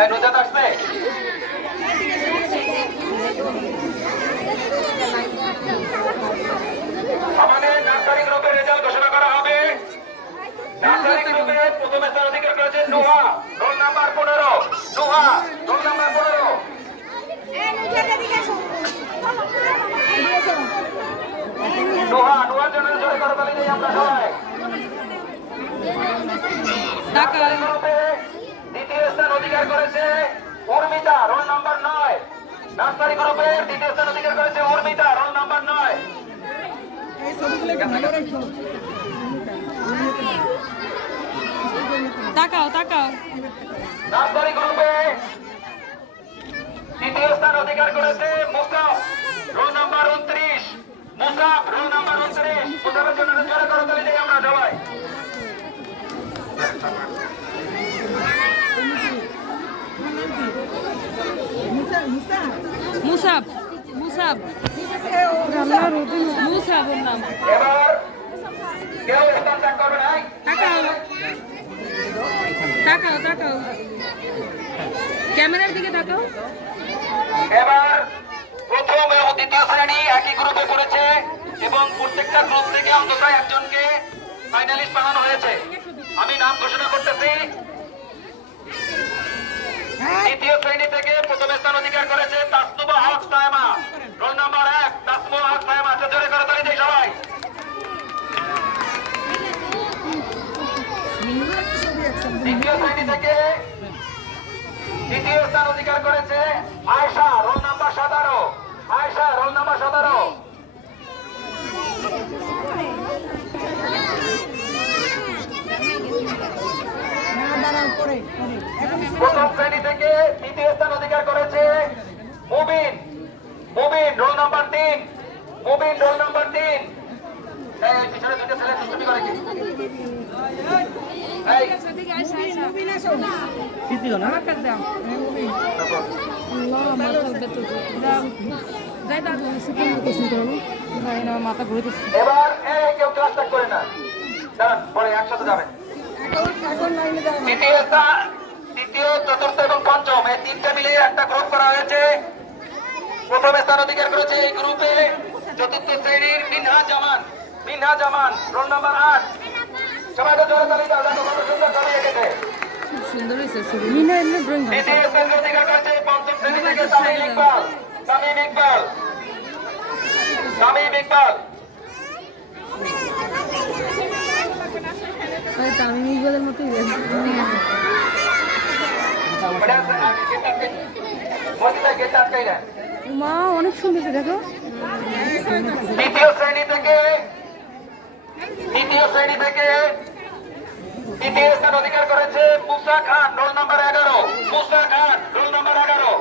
এই নুজহাত আসবে আমাদের নার্সারি গ্রুপের রেজাল্ট ঘোষণা করা হবে নার্সারি গ্রুপে প্রথম স্থান অধিকার করেছে নুহা রোল নাম্বার পনেরো নুহা রোল নাম্বার পনেরো নুহা নুহার জন্য জোরে করতালি দেই আমরা সবাই তাকাও দ্বিতীয় স্থান অধিকার করেছে উর্মিতা রোল নাম্বার নয়। নার্সারি গ্রুপে দ্বিতীয় স্থান অধিকার করেছে উর্মিতা রোল নাম্বার নয়। তাকাও তাকাও। নার্সারি গ্রুপে তৃতীয় স্থান অধিকার করেছে মুসাফ রোল নাম্বার উনত্রিশ। মুসাফ রোল নাম্বার উনত্রিশ। মুসাফের জন্য জোরে করতালি মুসাব মুসাব। মুসাব ওর নাম। তাকাও। তাকাও তাকাও। ক্যামেরার দিকে তাকাও। এবার প্রথম এবং দ্বিতীয় শ্রেণি একই গ্রুপে পড়েছে এবং প্রত্যেকটা গ্রুপ থেকে অন্তত একজনকে ফাইনালিস্ট বানানো হয়েছে। আমি নাম ঘোষণা করতেছি। দ্বিতীয় শ্রেণি থেকে প্রথম স্থান অধিকার করেছে তাসনুবা হক সায়মা রোল নাম্বার এক তাসমুবা হক সায়মা আচ্ছা, জোরে করে তালি দেই সবাই দ্বিতীয় শ্রেণি থেকে দ্বিতীয় স্থান অধিকার করেছে আয়শা রোল নাম্বার সতেরো। আয়শা রোল নাম্বার সতেরো। প্রথম শ্রেণি থেকে তৃতীয় স্থান অধিকার করেছে মুবিন। মুবিন রোল নাম্বার তিন। মুবিন রোল নাম্বার তিন। পিছনে দুটো ছেলে করে কি? এই, মাথা ঘুরতেছে এবার কেউ ক্লাস করে না। দাঁড়ান পরে একসাথে যাবেন তৃতীয় তৃতীয় চতুর্থ এবং পঞ্চম এই তিনটা মিলে একটা গ্রুপ করা হয়েছে। প্রথম স্থান অধিকার করেছে এই গ্রুপে চতুর্থ শ্রেণির মিনহা জামান। মিনহা জামান রোল নাম্বার আট। সবাই তো জোরে তালি দাও দেখো কত সুন্দর ছবি এঁকেছে খুব সুন্দর হয়েছে ছবি। মিনা এমনি ড্রয়িং ভালো দ্বিতীয় স্থান অধিকার পঞ্চম শ্রেণি থেকে সামিম ইকবাল। সামিম ইকবাল। সামিম ইকবাল। তামিম ইকবালের মতোই মা অনেক সুন্দর দেখো। দ্বিতীয় শ্রেণি থেকে দ্বিতীয় শ্রেণি থেকে দ্বিতীয় স্থান অধিকার করেছে মুসা খান রোল নাম্বার এগারো। মুসা খান রোল নাম্বার এগারো।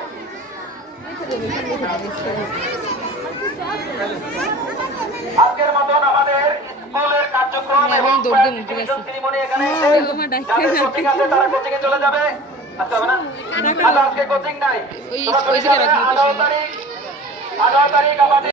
আজকের মতন আমাদের স্কুলের কার্যক্রম এবং ডাক্তার। কোচিং আছে তারা কোচিং এ চলে যাবে। আচ্ছা, আজকে কোচিং নাই। আঠারো আঠারো তারিখ আমাদের